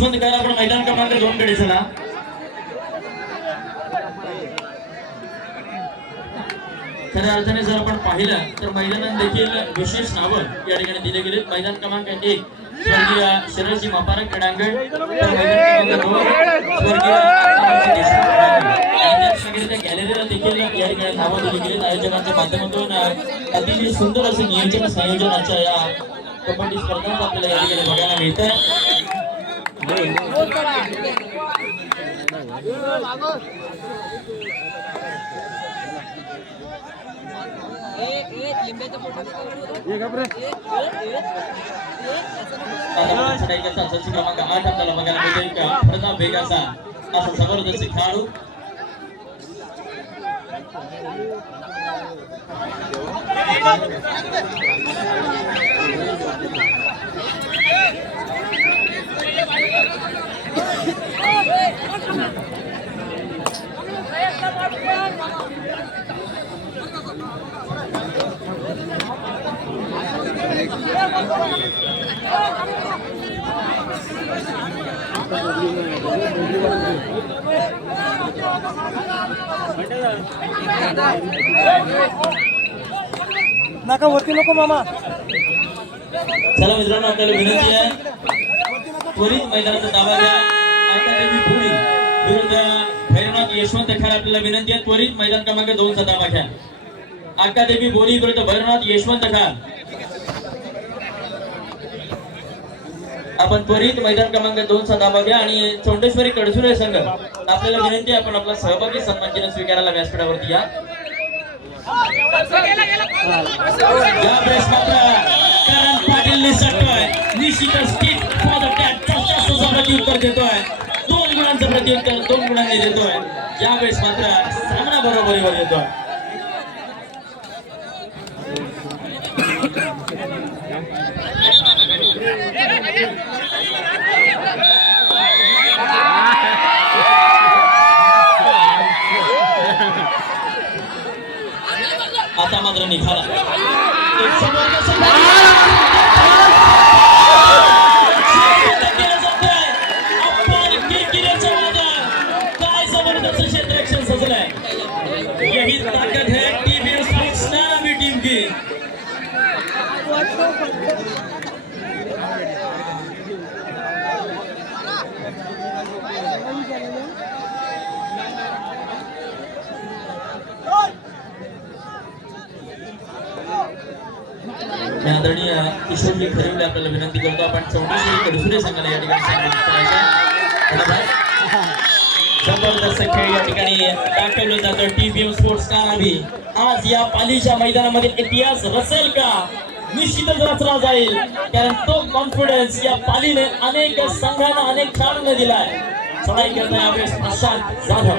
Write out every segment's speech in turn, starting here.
यशवंतकर आपण मैदान क्रमांक 2 कडे चला. खऱ्या अर्थाने जर आपण पाहिलं तर मैदानात देखील विशेष नावं या ठिकाणी दिले गेले. मैदान क्रमांक 1 स्वर्गीय शरदजी मापारा क्रीडांगण, तर मैदान क्रमांक 2 स्वर्गीय देशपांडे गॅलरीला देखील या ठिकाणी नावं दिली गेली. आयोजकांच्या माध्यमातून अतिशय सुंदर असं नियोजन संयोजनाच्या या कबड्डी स्पर्धांचं आपल्याला या ठिकाणी बघायला मिळतंय. क्रमांक 8 आपल्याला बघायला मिळतोय का प्रताप बेगाचा असा जबरदस्त खेळाडू. नका वरती नको मामा. चला मित्रांनो, आपल्याला विनंती आहे त्वरित मैदानाचा ताबा घ्या. आकादेवी भोरी विरुद्ध भैरवनाथ यशवंत खैर आपल्याला विनंती आहे त्वरित मैदान क्रमांक 2 चा ताबा घ्या. आकादेवी भोरी विरुद्ध भैरवनाथ यशवंत खैर. आपण त्वरित मैदान क्रमांक 2 चा ताबा घ्या आणि चौंडेश्वरी कडसुरे संघ आपल्याला विनंती आहे आपण आपला सहभागी सन्मानचिन्ह स्वीकारायला व्यासपीठावरती या. करण पाटील निसटतोय निश्चितच प्रत्युत्तर देतोय. 2 गुणांचं प्रत्युत्तर 2 गुणांनी देतोय. यावेळेस मात्र सामना बरोबरीवर येतोय. आता मात्र निघाला काय जबरदस्त क्षेत्ररक्षण सजलंय. यही ताकत है टीबीएस स्पोर्ट्स नामी टीम की. आदरणीय किशोरजी खरेवले आपल्याला विनंती करतो आपण चौंडेश्वरी कडसुरे संघाला या ठिकाणी संबोधित करायचं. जबरदस्त खेळ या ठिकाणी दाखवलं जातं. टीबीएम स्पोर्ट्स नामी आज या पालीच्या मैदानामध्ये इतिहास रचेल का? निश्चितच रचला जाईल, कारण तो कॉन्फिडन्स या पालीने अनेक संघांना अनेक खेळाडूंना दिलाय. चढाई करताना यावेळेस प्रशांत जाधव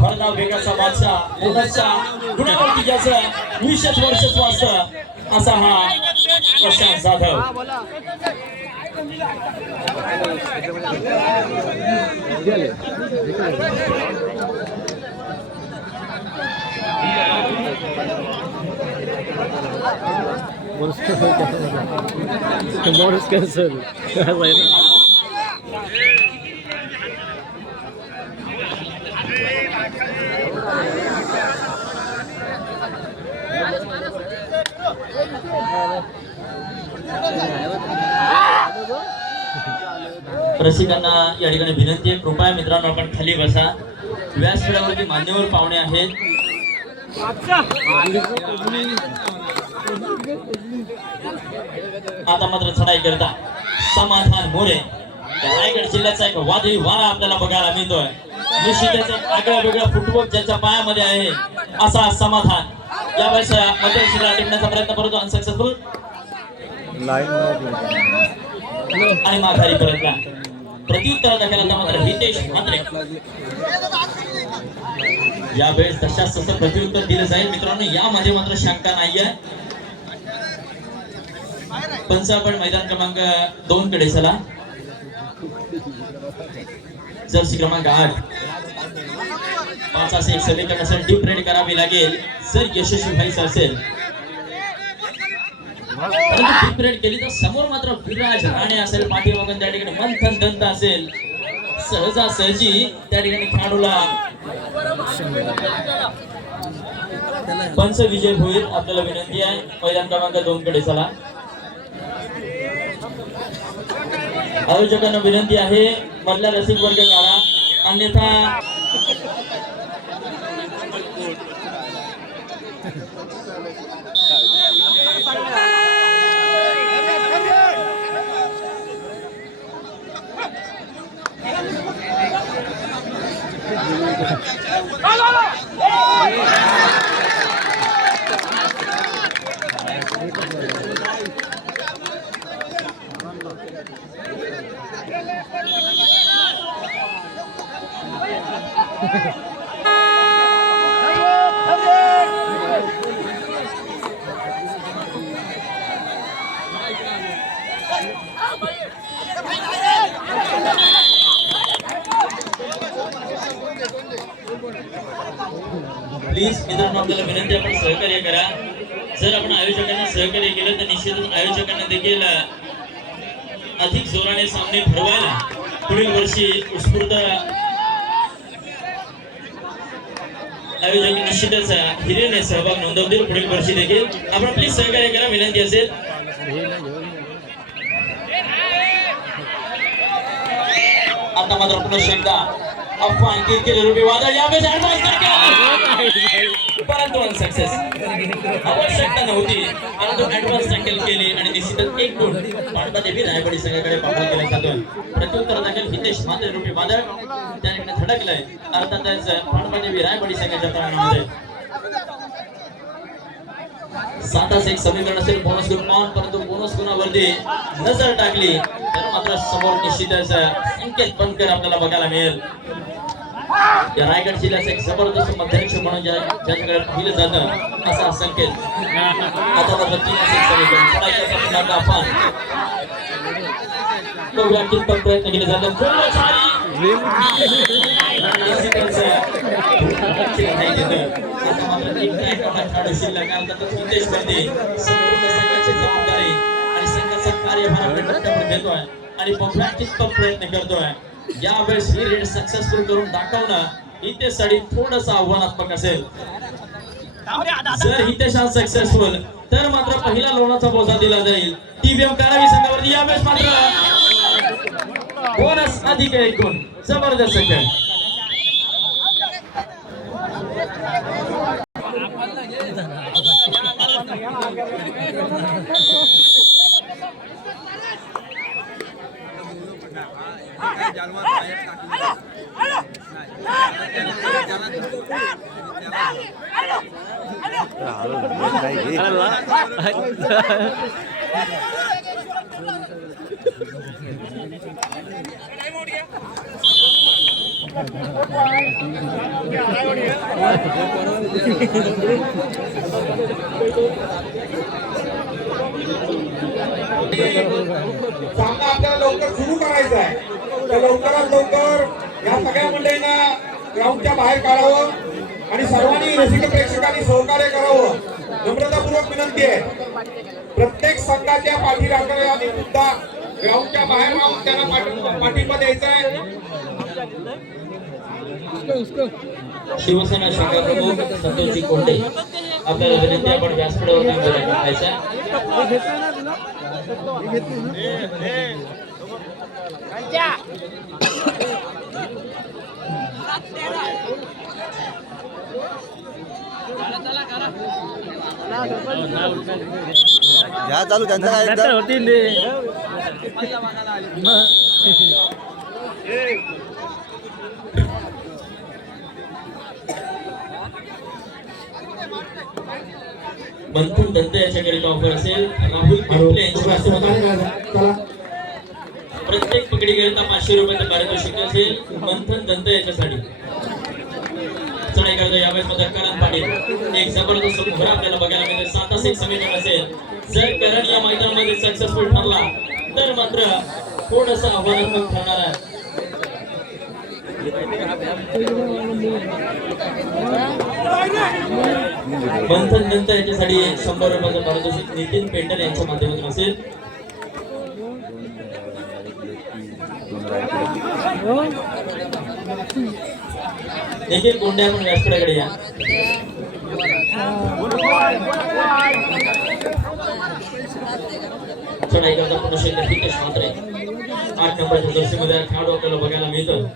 भरधाव वेगाचा बादशाह मोहनच्या गुणावरती ज्याचं विशेष वर्चस्व असतं असा हा प्रशांत जाधव. Morris cancel. रसिकांना या ठिकाणी विनंती आहे कृपया मित्रांनो आपण खाली बसा. व्यासपीठावरती मान्यवर पाहुणे आहेत. आता मात्र चढाई करता समाधान मोरे. रायगड जिल्ह्याचा एक वादळी वारा आपल्याला बघायला मिळतोय. निश्चितच एक आगळा वेगळा फुटवर्क ज्याच्या पायामध्ये आहे असा समाधान यावेळेस मध्यक्षीला टिकण्याचा प्रयत्न करतो. अनसक्सेसफुल आणि माघारी परतला. प्रत्युत्तर दाखल मात्र हितेश म्हात्रे. यावेळेस तशाच तसं प्रत्युत्तर दिलं जाईल मित्रांनो. यामध्ये मात्र शंका नाहीये. पंच आपण मैदान क्रमांक 2 कडे चला. जर्सी क्रमांक 8 5 असे एक समीकरण असेल. डीप रेड करावी लागेल जर यशस्वी व्हायचं असेल. परंतु बिग परेड केली तर समोर मात्र विराज राणे असेल, पाठीमागून त्या ठिकाणी मंथन दंत असेल. सहजासहजी त्या ठिकाणी खेळाडूला पंच विजय होईल. आपल्याला विनंती आहे मैदान क्रमांक 2 कडे चला. आयोजकांना विनंती आहे मधला रसिक वर्ग काढा, अन्यथा प्लीज मित्रांनो आपल्याला विनंती आपण सहकार्य करा. जर आपण आयोजकांना सहकार्य केलं तर निश्चितच आयोजकांना देखील अधिक जोराने सामने भरवायला पुढील वर्षी उत्स्फूर्त आयोजक निश्चितच हिरेने सहभाग नोंदवतील. पुढील वर्षी देखील आपण प्लीज सहकार्य करा विनंती असेल. आता मात्र पुन्हा एकदा अफवा केलेले रुपये वादळ यावेळेस ऍडव्हान्स परंतु अनसक्सेस. आवश्यकता नव्हती परंतु ऍडव्हान्स टॅकल केली आणि निश्चितच एक गुण पांडवा देवी रायवाडी संघाकडे पाठवला गेला जातोय. प्रत्युत्तर दाखल हितेश मात्र रुपये वादळ त्याने धडकलंय. अर्थातच पांडवा देवी रायवाडी संघाच्या प्रमाणामध्ये 7-1 समीकरण असेल. बोनस गुण ऑन, परंतु बोनस गुणावरती नजर टाकली तर मात्र समोर निश्चितच संकेत बनकर आपल्याला बघायला मिळेल. या रायगड जिल्ह्याचा एक जबरदस्त मध्यरक्ष म्हणून ज्याच्याकडे पाहिलं जातं असा संकेत. आता मात्र 3-1 समीकरण पडायचा आपण तो व्याख्यित प्रयत्न केले जातात. आणि प्रयत्न करतोय. यावेळेस ही रेड सक्सेसफुल करून दाखवणं हितेशसाठी थोडंसं आव्हानात्मक असेल. जर हितेश सक्सेसफुल तर मात्र पहिला लोणाचा बोजा दिला जाईल. टीबीएम कारावी संघावरती यावेळेस मात्र बोनस अधिक एक गुण. जबरदस्त खेळ. सामना आपल्याला लवकर सुरू करायचा आहे. तर लवकरात लवकर या सगळ्या मंडळींना ग्राउंडच्या बाहेर काढावं आणि सर्वांनी रसिक प्रेक्षकांनी सहकार्य करावं. नम्रतापूर्वक विनंती आहे. प्रत्येक संघाच्या पाठीराखण्याने सुद्धा ग्राउंडच्या बाहेर राहून त्यांना पाठिंबा द्यायचा आहे. शिवसेना शाखा प्रमुख संतोषजी कोंडे आपल्याला विनंती आपण व्यासपीठावर करायचा. घ्या चालू त्यांचा होतील. मंथन दत्त याच्याकरिता ऑफर असेल. राहुल पिंपले यांच्या प्रत्येक पकडीकरिता 500 रुपयाचं पारितोषिक असेल. मंथन दत्त याच्यासाठी चढाई करतो. यावेळेस करण पाटील एक जबरदस्त मुहूर्त आपल्याला बघायला मिळेल. 7-1 समीकरण असेल. जर करण या मैदानामध्ये सक्सेसफुल ठरला तर मात्र थोडंसं आव्हानात्मक ठरणार आहे. मंथन नंतर याच्यासाठी 100 रुपयाचं पारितोषिक नितीन पेंटर यांच्या माध्यमातून असेल. निखिल कोंडे आपण व्यासपीठाकडे या. चढाई करता पुन्हा शेखर हितेश म्हात्रे 8 नंबरच्या जर्सीमध्ये खेळाडू आपल्याला बघायला मिळतं.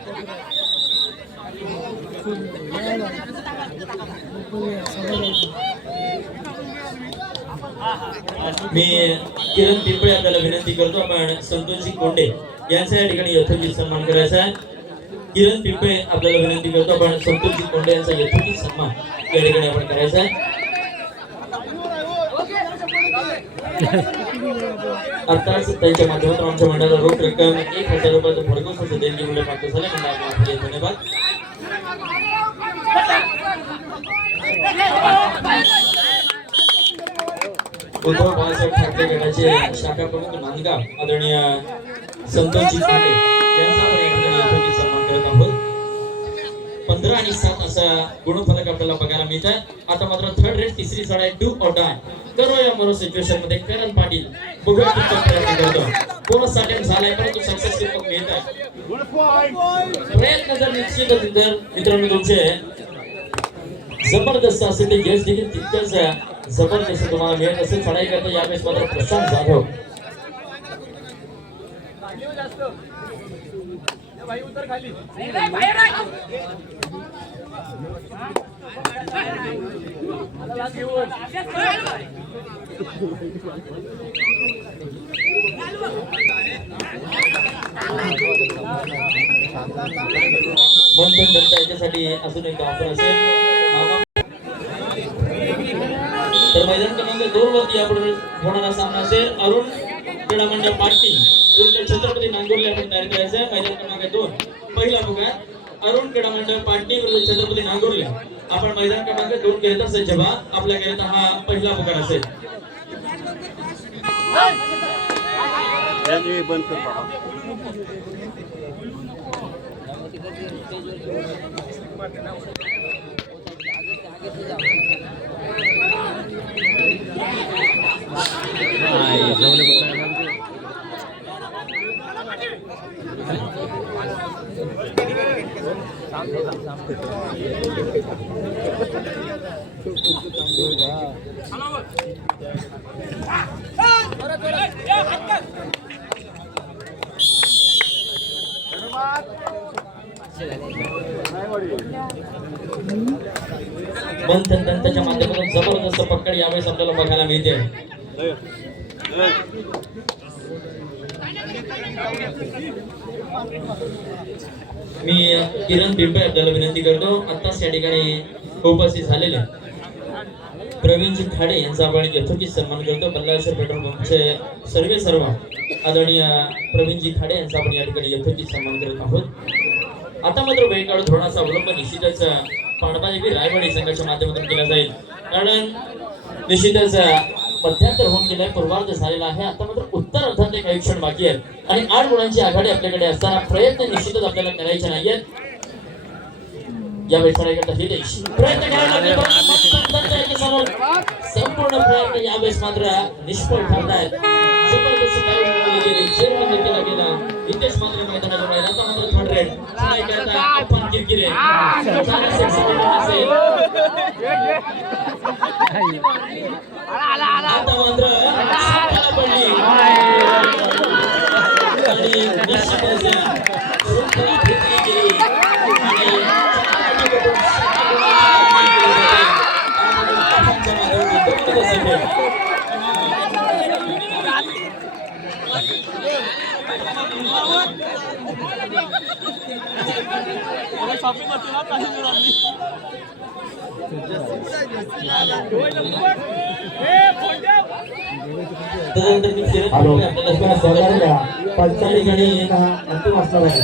मी किरण पिंपळे आपल्याला विनंती करतो आपण संतोषजी कोंडे यांचा या ठिकाणी यथोचित सन्मान करायचा आहे. किरण पिंपळे आपल्याला विनंती करतो आपण संतोषजी कोंडे यांचा यथोचित सन्मान या ठिकाणी आपण करायचा आहे. आताच त्यांच्या माध्यमातून आमच्या मंडळाला रोख रक्कम 1000 रुपयाचं भरघोस असं देणगी मूल्य प्राप्त झाले. मंडळाला धन्यवाद. उद्धव बाळासाहेब ठाकरे गटाचे शाखा प्रमुख नांदगाव आदरणीय संतोषजी कोंडे यांचा आपण या ठिकाणी यथोचित सन्मान करत आहोत. 15 आणि 7 असा गुणफलक आपल्याला बघायला मिळत आहे. आता मात्र थर्ड रेट तिसरी चढाई डू और डाय करो या मरो सिच्युएशन मध्ये करण पाटील बघूया किती प्रयत्न करतो. बोनस अटेम्प्ट झालाय परंतु सक्सेस रिपोर्ट मिळत आहे. प्रयत्न जर निश्चितच जर मित्रांनो तुमचे जबरदस्त असेल तर यश देखील तितकंच जबरदस्त तुम्हाला मिळत असेल. चढाई करता यावेळेस मात्र प्रशांत जाधव मंथन दत्ता याच्यासाठी अजून एक ऑफर असेल. तर मैदान क्रमांक 2 वरती यापुढे होणारा सामना असेल अरुण क्रीडा मंडळ पाटी विरुद्ध छत्रपती नांगुर्ले आपण तयार करायचं आहे. मैदान क्रमांक 2 पहिला पुकार अरुण क्रीडा मंडळ पाटी विरुद्ध छत्रपती नांगुर्ले. आपण मैदान क्रमांक 2 करिता सज्ज व्हा. आपल्या करिता हा पहिला पुकार असेल. बंद कर. मंथन दंताच्या माध्यमातून जबरदस्त पकड यावेळेस आपल्याला बघायला मिळते. मी किरण पिंपळे आपल्याला विनंती करतो आत्ताच या ठिकाणी उपस्थित झालेले प्रवीणजी खाडे यांचा आपण यथोचित सन्मान करतो. बल्लाळेश्वर पेट्रोल पंपचे सर्व आदरणीय प्रवीणजी खाडे यांचा आपण या ठिकाणी यथोचित सन्मान करत आहोत. आता मात्र वेळ काढून धोरणाचा अवलंब निश्चितच पाणबाजी रायवाडी संघाच्या माध्यमातून केला जाईल. कारण निश्चितच मध्यांतर होऊन गेलाय, पूर्वार्ध झालेला आहे. आता मात्र उत्तर अर्धातले काही क्षण बाकी आहेत आणि 8 गुणांची आघाडी आपल्याकडे असताना प्रयत्न निश्चितच आपल्याला करायचे नाहीयेत. यावेळी चढाईकरता हितेश प्रयत्न करायला संपूर्ण प्रयत्न यावेळेस मात्र निष्फळ ठरतायत. जबरदस्त केला गेला. हितेश मात्र मैदानाच्या बाहेर. आता मात्र थर्ड रेट चढाईकरता आपण किरकिरे आता मात्र पडली आणि निश्चितच शृंखला घेतली गेली आणि अंतिम असणार आहे.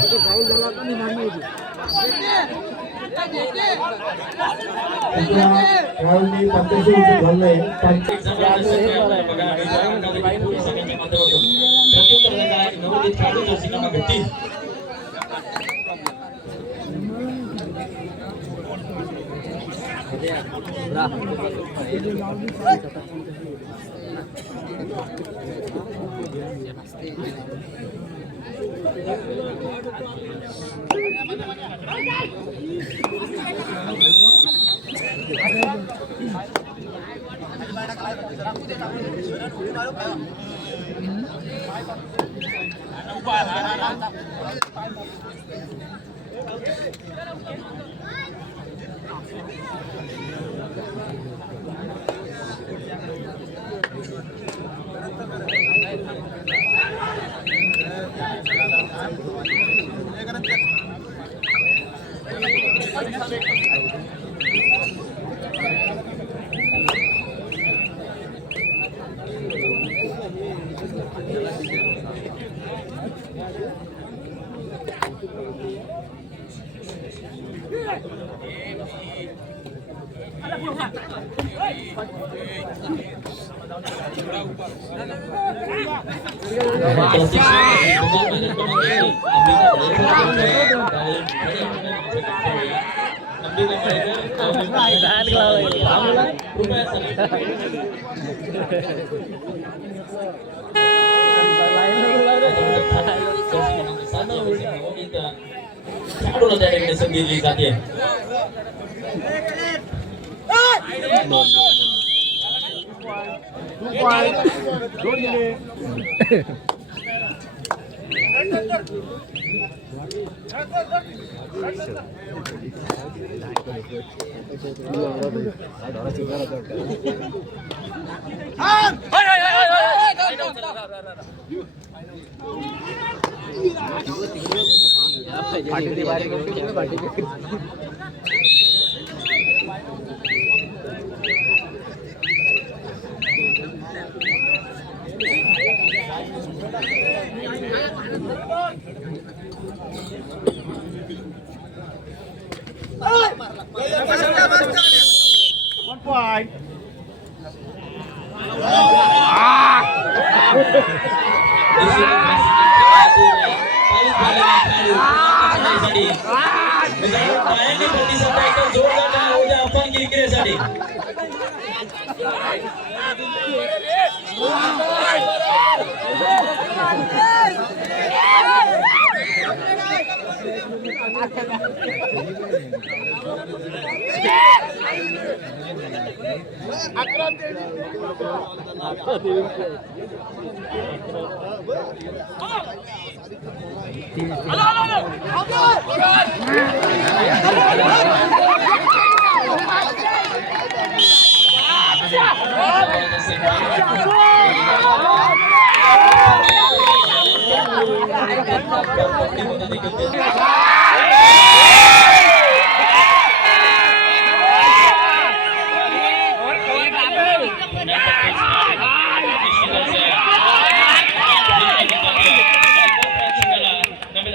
खेळाडूला त्या ठिकाणी संधी दिली जाते.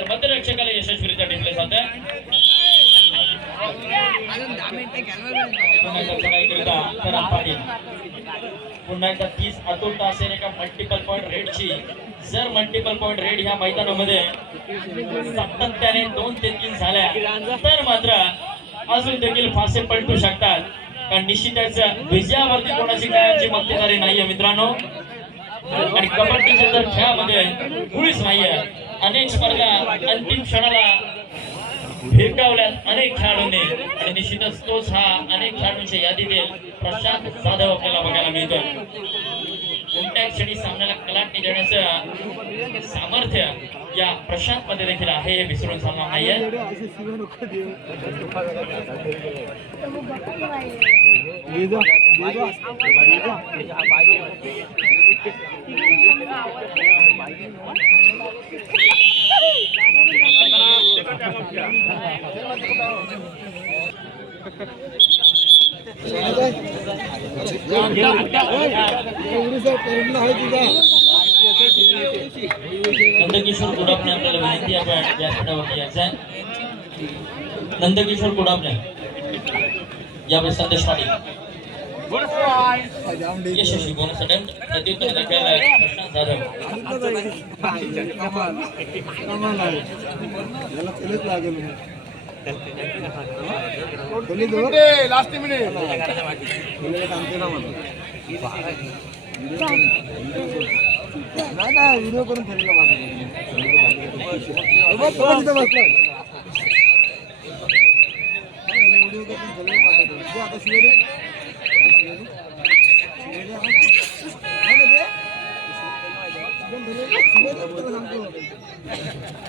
मध्यरक्षकाला यशस्वीरित्या टिपले जाते. पुन्हा एकदा 30 अतुल तासेन एका मल्टिपल पॉइंट रेडची. जर मल्टिपल पॉइंट रेड ह्या मैदानामध्ये सातत्याने 2 ते 3 झाल्या तर मात्र अजून देखील फासे पलटू शकतात. कारण निश्चितच विजयावरती कोणाची कायमची मक्तेदारी नाहीये मित्रांनो. आणि कबड्डीच्या तर खेळामध्ये मुळीच नाहीये. अनेक स्पर्धा अंतिम क्षणाला भिरकावल्यात अनेक खेळाडूंनी आणि निश्चितच तोच हा अनेक खेळाडूंच्या यादीतील प्रशांत जाधव आपल्याला बघायला मिळतो. कोणत्या क्षणी सामन्याला कलाटणी देण्याचं सामर्थ्य या प्रशांत मध्ये देखील आहे हे विसरून चालणार नाहीये. नंदकिशोर गुडापणे आपल्याला विनंती आहे व्यासपीठावरती यायचं. नंदकिशोर गुडापणे यावेळी संदेश पाटील यशस्वी बोनस अटेम्प्ट प्रत्युत्तर दाखवायला प्रशांत जाधव. लास्ट मिनिट नाही व्हिडिओ करून ठेवलेला आता शिवाय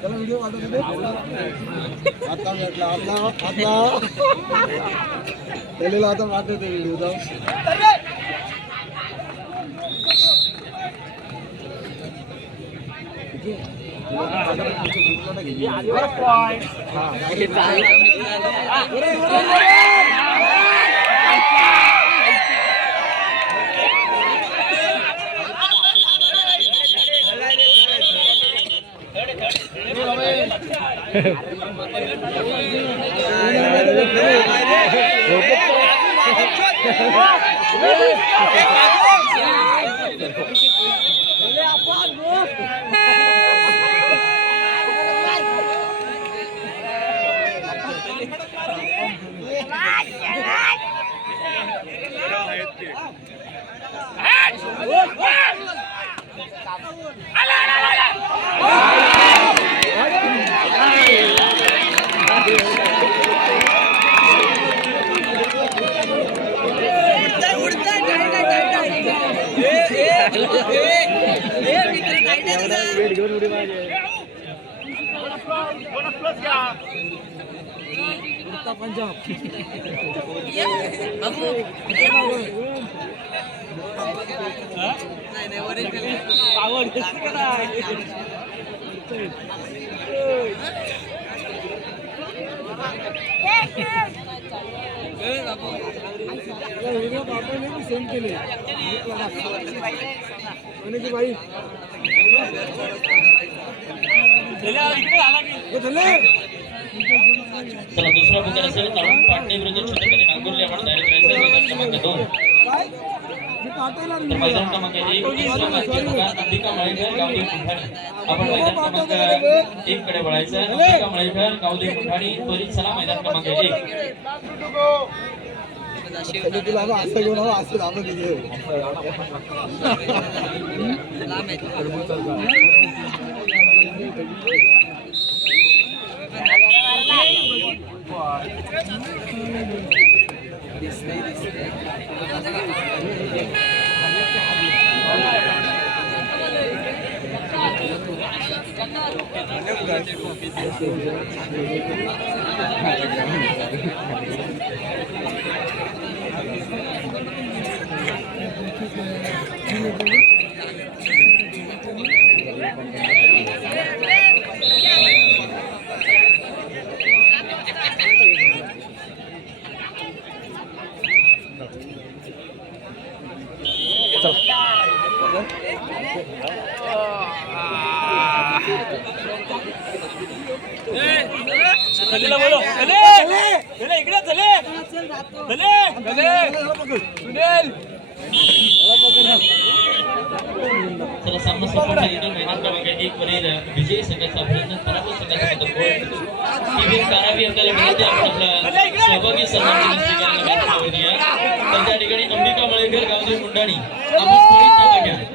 त्याला व्हिडिओ पाठवतो आता भेटला आपला त्याला आता पाठवतो व्हिडिओ जाऊ सेंड केले भाई चला दुसरा पुकार असेल कारण पाटणे विरुद्ध छत्रपती नागपूरले आपण डायरेक्ट राहायचं क्रमांक 2 तर मैदान क्रमांक 1 अंबिका मळेकर गावदेव मुंठाणी आपण मैदान क्रमांक 1 कडे वळायचं अंबिका मळेकर गावदेव मुंठाणी त्वरित चला मैदान क्रमांक 1 तुला असं घेऊन असं लांब तिथे चला सामना संपन्न झाल्यानंतर मैदान क्रमांक 1 वरील विजयी संघाचं अभिनंदन पराभूत संघाचं पदक कारावी आपल्याला मिळते आपण आपला सहभागी सर्वांची तर त्या ठिकाणी अंबिका मळेकर गावदेव मुंडाणी आपण त्वरित नाव घ्या